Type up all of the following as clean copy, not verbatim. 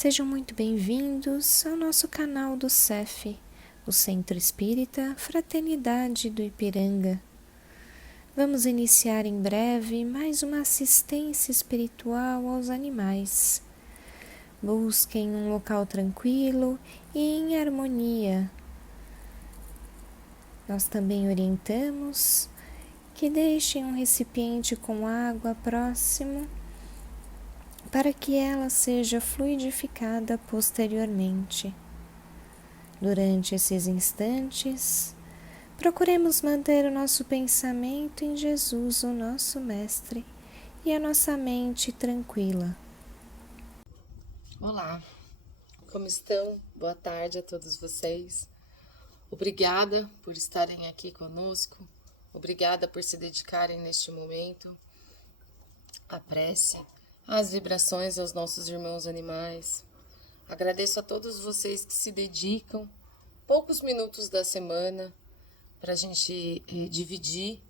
Sejam muito bem-vindos ao nosso canal do CEF, o Centro Espírita Fraternidade do Ipiranga. Vamos iniciar em breve mais uma assistência espiritual aos animais. Busquem um local tranquilo e em harmonia. Nós também orientamos que deixem um recipiente com água próximo para que ela seja fluidificada posteriormente. Durante esses instantes, procuremos manter o nosso pensamento em Jesus, o nosso Mestre, e a nossa mente tranquila. Olá, como estão? Boa tarde a todos vocês. Obrigada por estarem aqui conosco. Obrigada por se dedicarem neste momento à prece, às vibrações aos nossos irmãos animais. Agradeço a todos vocês que se dedicam poucos minutos da semana para a gente dividir,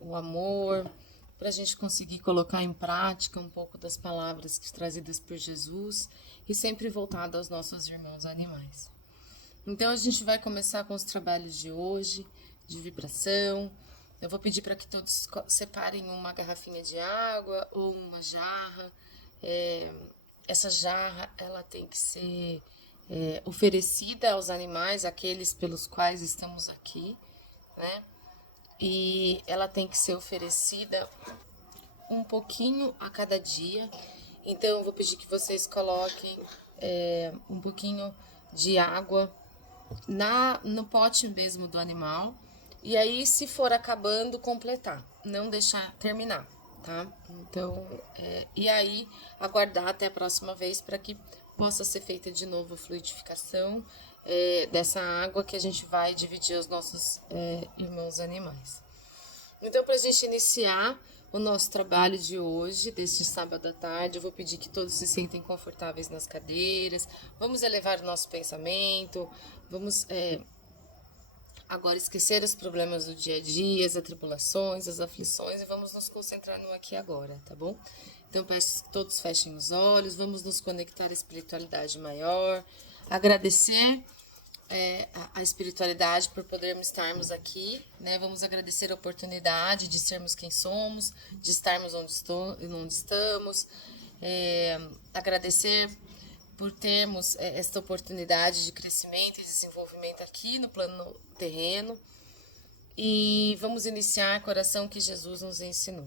o amor, para a gente conseguir colocar em prática um pouco das palavras trazidas por Jesus e sempre voltado aos nossos irmãos animais. Então a gente vai começar com os trabalhos de hoje, de vibração. Eu vou pedir para que todos separem uma garrafinha de água ou uma jarra. Essa jarra ela tem que ser oferecida aos animais, aqueles pelos quais estamos aqui, né? E ela tem que ser oferecida um pouquinho a cada dia. Então eu vou pedir que vocês coloquem um pouquinho de água no pote mesmo do animal. E aí, se for acabando, completar. Não deixar terminar, tá? Então, e aí, aguardar até a próxima vez para que possa ser feita de novo a fluidificação dessa água que a gente vai dividir aos nossos irmãos animais. Então, para a gente iniciar o nosso trabalho de hoje, deste sábado à tarde, eu vou pedir que todos se sentem confortáveis nas cadeiras. Vamos elevar o nosso pensamento, vamos agora esquecer os problemas do dia a dia, as atribulações, as aflições e vamos nos concentrar no aqui e agora, tá bom? Então peço que todos fechem os olhos, vamos nos conectar à espiritualidade maior, agradecer a espiritualidade por podermos estarmos aqui, né? Vamos agradecer a oportunidade de sermos quem somos, de estarmos onde estamos, agradecer por termos esta oportunidade de crescimento e desenvolvimento aqui no plano terreno. E vamos iniciar com a oração que Jesus nos ensinou.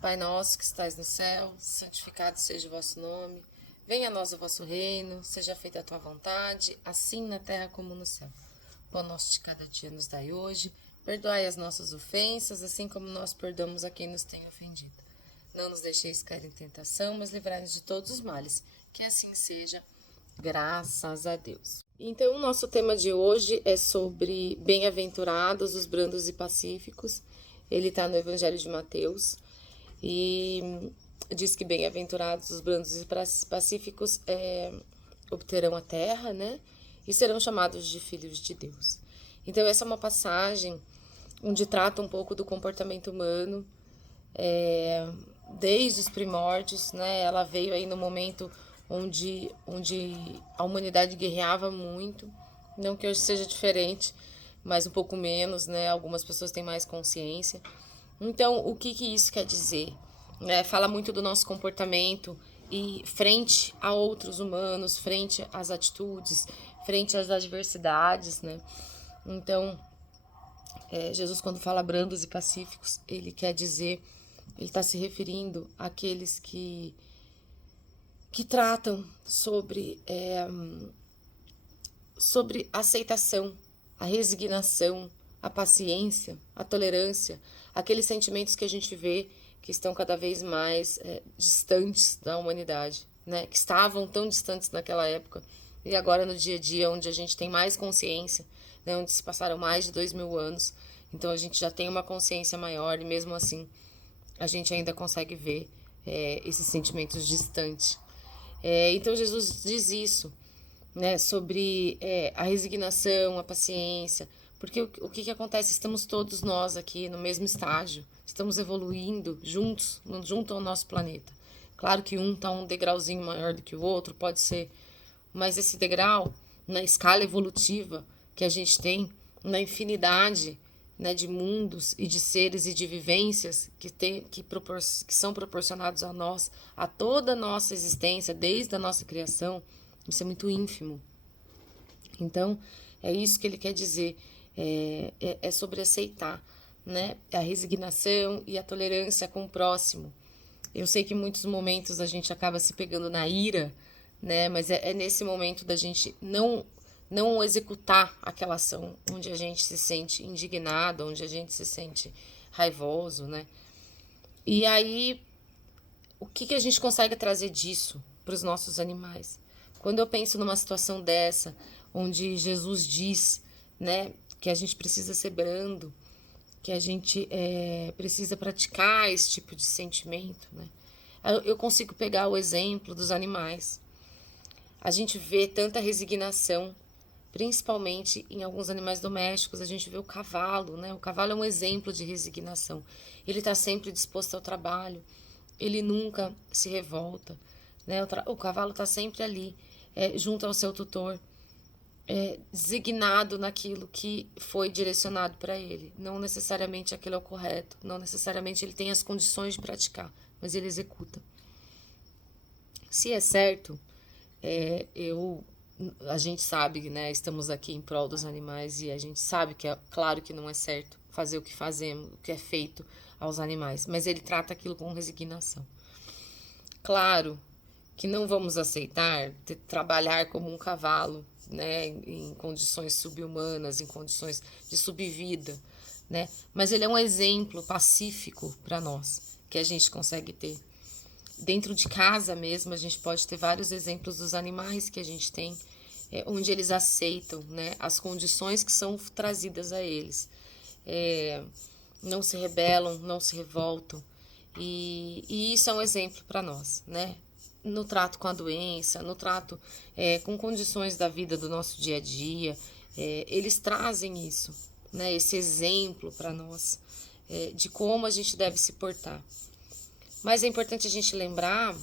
Pai nosso que estais no céu, santificado seja o vosso nome. Venha a nós o vosso reino, seja feita a tua vontade, assim na terra como no céu. O pão nosso de cada dia nos dai hoje. Perdoai as nossas ofensas, assim como nós perdoamos a quem nos tem ofendido. Não nos deixeis cair em tentação, mas livrai-nos de todos os males. Que assim seja, graças a Deus. Então, o nosso tema de hoje é sobre bem-aventurados os brandos e pacíficos. Ele está no Evangelho de Mateus e diz que bem-aventurados os brandos e pacíficos obterão a terra, né? E serão chamados de filhos de Deus. Então, essa é uma passagem onde trata um pouco do comportamento humano, desde os primórdios, né? Ela veio aí no momento onde a humanidade guerreava muito, não que hoje seja diferente, mas um pouco menos, né? Algumas pessoas têm mais consciência. Então, o que isso quer dizer? Fala muito do nosso comportamento e frente a outros humanos, frente às atitudes, frente às adversidades, né? Então, Jesus, quando fala brandos e pacíficos, ele quer dizer, ele está se referindo àqueles que tratam sobre a aceitação, a resignação, a paciência, a tolerância, aqueles sentimentos que a gente vê que estão cada vez mais distantes da humanidade, né? Que estavam tão distantes naquela época e agora no dia a dia, onde a gente tem mais consciência, né? Onde se passaram mais de 2000 anos, então a gente já tem uma consciência maior e mesmo assim a gente ainda consegue ver esses sentimentos distantes. Então Jesus diz isso, né, sobre a resignação, a paciência, porque o que acontece? Estamos todos nós aqui no mesmo estágio, estamos evoluindo juntos, junto ao nosso planeta. Claro que um tá um degrauzinho maior do que o outro, pode ser, mas esse degrau, na escala evolutiva que a gente tem, na infinidade, né, de mundos e de seres e de vivências que são proporcionados a nós, a toda a nossa existência, desde a nossa criação, isso é muito ínfimo. Então, é isso que ele quer dizer, é sobre aceitar, né, a resignação e a tolerância com o próximo. Eu sei que em muitos momentos a gente acaba se pegando na ira, né, mas é nesse momento da gente não executar aquela ação onde a gente se sente indignado, onde a gente se sente raivoso, né? E aí, o que a gente consegue trazer disso para os nossos animais? Quando eu penso numa situação dessa, onde Jesus diz, né, que a gente precisa ser brando, que a gente precisa praticar esse tipo de sentimento, né? Eu consigo pegar o exemplo dos animais. A gente vê tanta resignação, principalmente em alguns animais domésticos. A gente vê o cavalo, né? O cavalo é um exemplo de resignação. Ele está sempre disposto ao trabalho, ele nunca se revolta, né? O cavalo está sempre ali, junto ao seu tutor, designado naquilo que foi direcionado para ele. Não necessariamente aquilo é o correto, não necessariamente ele tem as condições de praticar, mas ele executa. Se é certo, a gente sabe, né? Estamos aqui em prol dos animais e a gente sabe que é claro que não é certo fazer o que fazemos, o que é feito aos animais, mas ele trata aquilo com resignação. Claro que não vamos aceitar trabalhar como um cavalo, né, em condições subhumanas, em condições de subvida, né? Mas ele é um exemplo pacífico para nós, que a gente consegue ter. Dentro de casa mesmo, a gente pode ter vários exemplos dos animais que a gente tem, onde eles aceitam, né, as condições que são trazidas a eles. Não se rebelam, não se revoltam. E isso é um exemplo para nós, né? No trato com a doença, no trato com condições da vida do nosso dia a dia, eles trazem isso, né? Esse exemplo para nós de como a gente deve se portar. Mas é importante a gente lembrar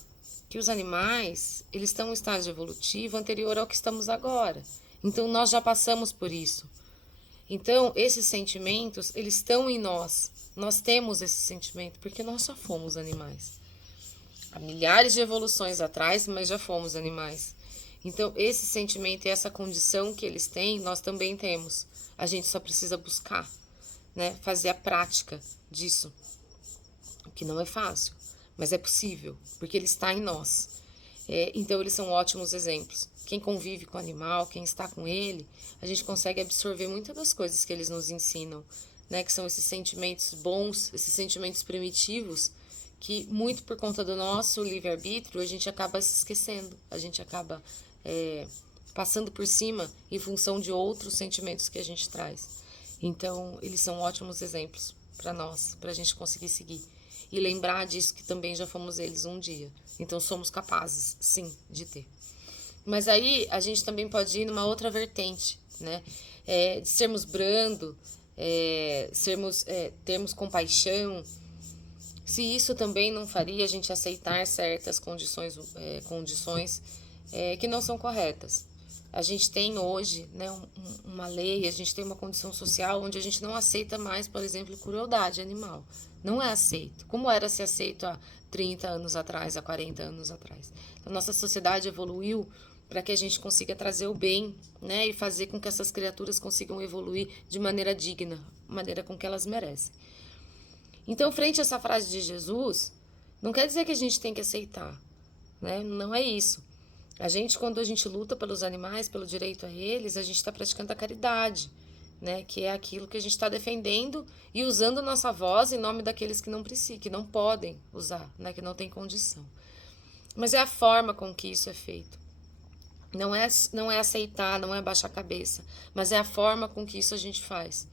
que os animais, eles estão em um estágio evolutivo anterior ao que estamos agora. Então, nós já passamos por isso. Então, esses sentimentos, eles estão em nós. Nós temos esse sentimento, porque nós só fomos animais. Há milhares de evoluções atrás, mas já fomos animais. Então, esse sentimento e essa condição que eles têm, nós também temos. A gente só precisa buscar, né? Fazer a prática disso. O que não é fácil, mas é possível, porque ele está em nós. Então, eles são ótimos exemplos. Quem convive com o animal, quem está com ele, a gente consegue absorver muitas das coisas que eles nos ensinam, né? Que são esses sentimentos bons, esses sentimentos primitivos, que muito por conta do nosso livre-arbítrio, a gente acaba se esquecendo, a gente acaba passando por cima em função de outros sentimentos que a gente traz. Então, eles são ótimos exemplos para nós, para a gente conseguir seguir. E lembrar disso que também já fomos eles um dia. Então, somos capazes, sim, de ter. Mas aí, a gente também pode ir numa outra vertente, né? De sermos brando, termos compaixão. Se isso também não faria a gente aceitar certas condições que não são corretas. A gente tem hoje, né, uma lei, a gente tem uma condição social onde a gente não aceita mais, por exemplo, crueldade animal. Não é aceito. Como era se aceito há 30 anos atrás, há 40 anos atrás. A nossa sociedade evoluiu para que a gente consiga trazer o bem, né, e fazer com que essas criaturas consigam evoluir de maneira digna, maneira com que elas merecem. Então, frente a essa frase de Jesus, não quer dizer que a gente tem que aceitar, né? Não é isso. Quando a gente luta pelos animais, pelo direito a eles, a gente está praticando a caridade, né? Que é aquilo que a gente está defendendo e usando nossa voz em nome daqueles que não precisam, que não podem usar, né? Que não têm condição. Mas é a forma com que isso é feito. Não é aceitar, não é baixar a cabeça, mas é a forma com que isso a gente faz.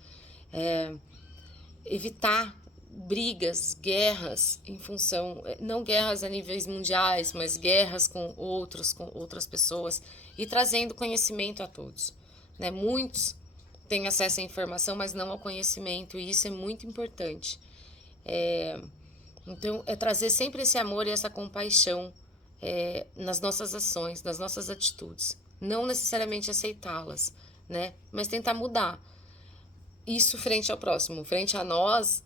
Evitar brigas, guerras em função, não guerras a níveis mundiais, mas guerras com outras pessoas e trazendo conhecimento a todos, né? Muitos têm acesso à informação, mas não ao conhecimento, e isso é muito importante. Então, é trazer sempre esse amor e essa compaixão nas nossas ações, nas nossas atitudes. Não necessariamente aceitá-las, né? Mas tentar mudar. Isso frente ao próximo. Frente a nós,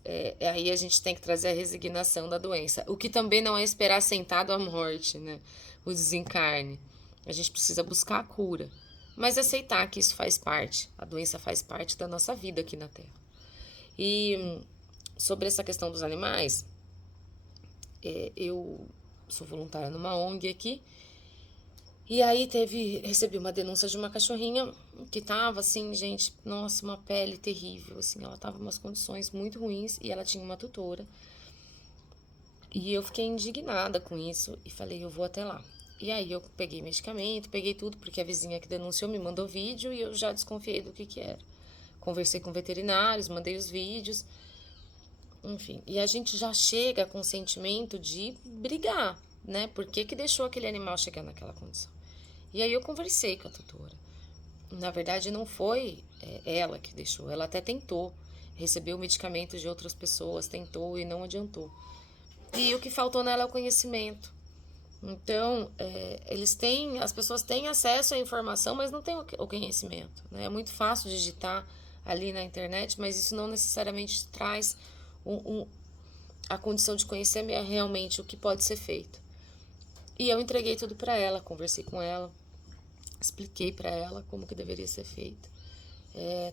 aí a gente tem que trazer a resignação da doença. O que também não é esperar sentado a morte, né? O desencarne. A gente precisa buscar a cura. Mas aceitar que isso faz parte. A doença faz parte da nossa vida aqui na Terra. E sobre essa questão dos animais, eu sou voluntária numa ONG aqui. E aí recebi uma denúncia de uma cachorrinha que tava assim, gente, nossa, uma pele terrível, assim, ela tava em umas condições muito ruins e ela tinha uma tutora. E eu fiquei indignada com isso e falei, eu vou até lá. E aí eu peguei medicamento, peguei tudo, porque a vizinha que denunciou me mandou vídeo e eu já desconfiei do que era. Conversei com veterinários, mandei os vídeos, enfim. E a gente já chega com o sentimento de brigar, né? Por que deixou aquele animal chegar naquela condição? E aí eu conversei com a tutora. Na verdade, não foi ela que deixou. Ela até tentou. Recebeu medicamentos de outras pessoas, tentou e não adiantou. E o que faltou nela é o conhecimento. Então, as pessoas têm acesso à informação, mas não têm o conhecimento, né? É muito fácil digitar ali na internet, mas isso não necessariamente traz a condição de conhecer realmente o que pode ser feito. E eu entreguei tudo para ela, conversei com ela, expliquei para ela como que deveria ser feito.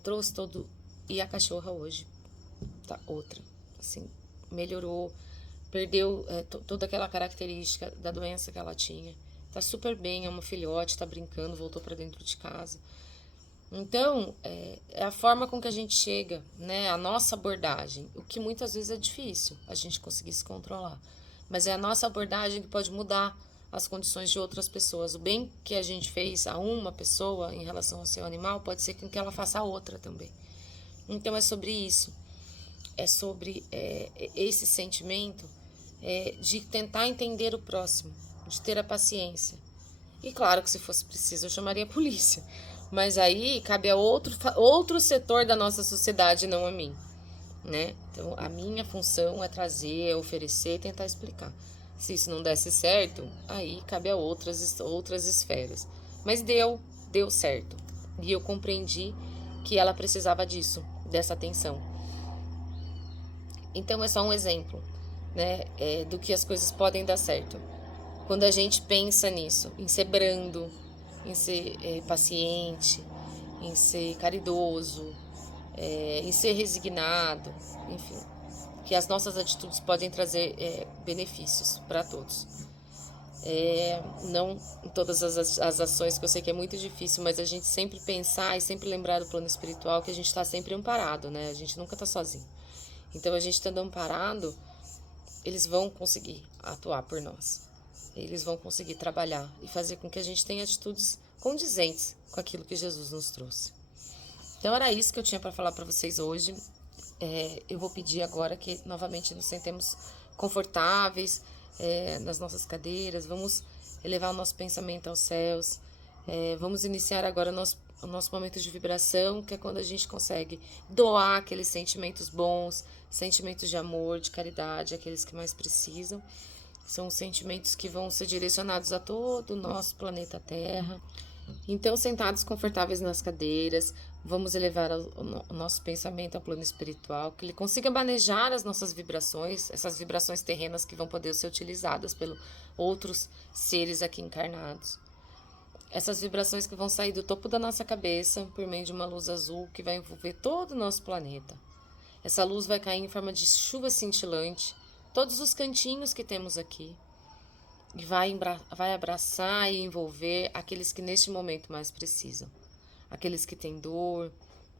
Trouxe todo... E a cachorra hoje tá outra, assim, melhorou, perdeu toda aquela característica da doença que ela tinha. Tá super bem, é uma filhote, tá brincando, voltou para dentro de casa. Então, é a forma com que a gente chega, né? A nossa abordagem, o que muitas vezes é difícil a gente conseguir se controlar. Mas é a nossa abordagem que pode mudar as condições de outras pessoas. O bem que a gente fez a uma pessoa em relação ao seu animal pode ser com que ela faça a outra também. Então, é sobre isso. É sobre esse sentimento de tentar entender o próximo, de ter a paciência. E claro que se fosse preciso eu chamaria a polícia. Mas aí cabe a outro setor da nossa sociedade, não a mim, né? Então, a minha função é trazer, é oferecer e tentar explicar. Se isso não desse certo, aí cabe a outras esferas. Mas deu certo. E eu compreendi que ela precisava disso, dessa atenção. Então, é só um exemplo, né? Do que as coisas podem dar certo. Quando a gente pensa nisso, em ser brando, em ser paciente, em ser caridoso, em ser resignado, enfim, que as nossas atitudes podem trazer benefícios para todos. Não em todas as ações, que eu sei que é muito difícil, mas a gente sempre pensar e sempre lembrar do plano espiritual que a gente está sempre amparado, né? A gente nunca está sozinho. Então, a gente estando amparado, eles vão conseguir atuar por nós. Eles vão conseguir trabalhar e fazer com que a gente tenha atitudes condizentes com aquilo que Jesus nos trouxe. Então, era isso que eu tinha para falar para vocês hoje. Eu vou pedir agora que novamente nos sentemos confortáveis nas nossas cadeiras. Vamos elevar o nosso pensamento aos céus. Vamos iniciar agora o nosso momento de vibração, que é quando a gente consegue doar aqueles sentimentos bons, sentimentos de amor, de caridade, aqueles que mais precisam. São os sentimentos que vão ser direcionados a todo o nosso planeta Terra. Então, sentados confortáveis nas cadeiras, vamos elevar o nosso pensamento ao plano espiritual, que ele consiga manejar as nossas vibrações, essas vibrações terrenas que vão poder ser utilizadas pelos outros seres aqui encarnados. Essas vibrações que vão sair do topo da nossa cabeça por meio de uma luz azul que vai envolver todo o nosso planeta. Essa luz vai cair em forma de chuva cintilante, todos os cantinhos que temos aqui, e vai abraçar e envolver aqueles que neste momento mais precisam. Aqueles que têm dor,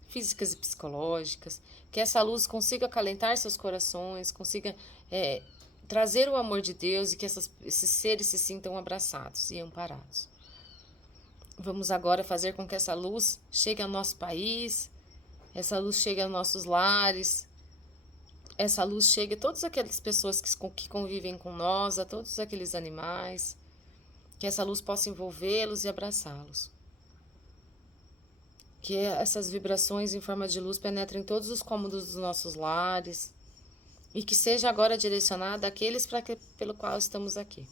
físicas e psicológicas, que essa luz consiga acalentar seus corações, consiga trazer o amor de Deus e que esses seres se sintam abraçados e amparados. Vamos agora fazer com que essa luz chegue ao nosso país, essa luz chegue aos nossos lares, essa luz chegue a todas aquelas pessoas que convivem com nós, a todos aqueles animais, que essa luz possa envolvê-los e abraçá-los. Que essas vibrações em forma de luz penetrem em todos os cômodos dos nossos lares e que seja agora direcionada àqueles pelo qual estamos aqui.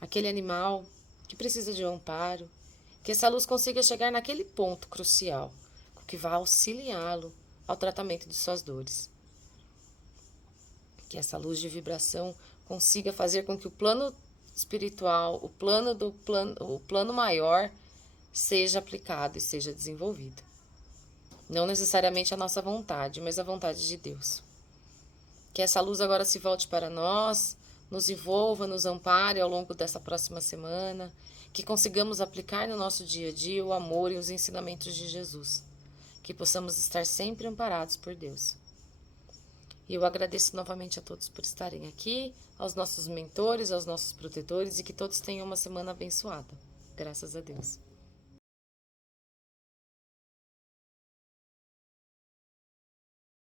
Aquele animal que precisa de um amparo, que essa luz consiga chegar naquele ponto crucial, que vai auxiliá-lo ao tratamento de suas dores. Que essa luz de vibração consiga fazer com que o plano espiritual, o plano maior, seja aplicado e seja desenvolvido. Não necessariamente a nossa vontade, mas a vontade de Deus. Que essa luz agora se volte para nós, nos envolva, nos ampare ao longo dessa próxima semana, que consigamos aplicar no nosso dia a dia o amor e os ensinamentos de Jesus, que possamos estar sempre amparados por Deus. E eu agradeço novamente a todos por estarem aqui, aos nossos mentores, aos nossos protetores, e que todos tenham uma semana abençoada. Graças a Deus.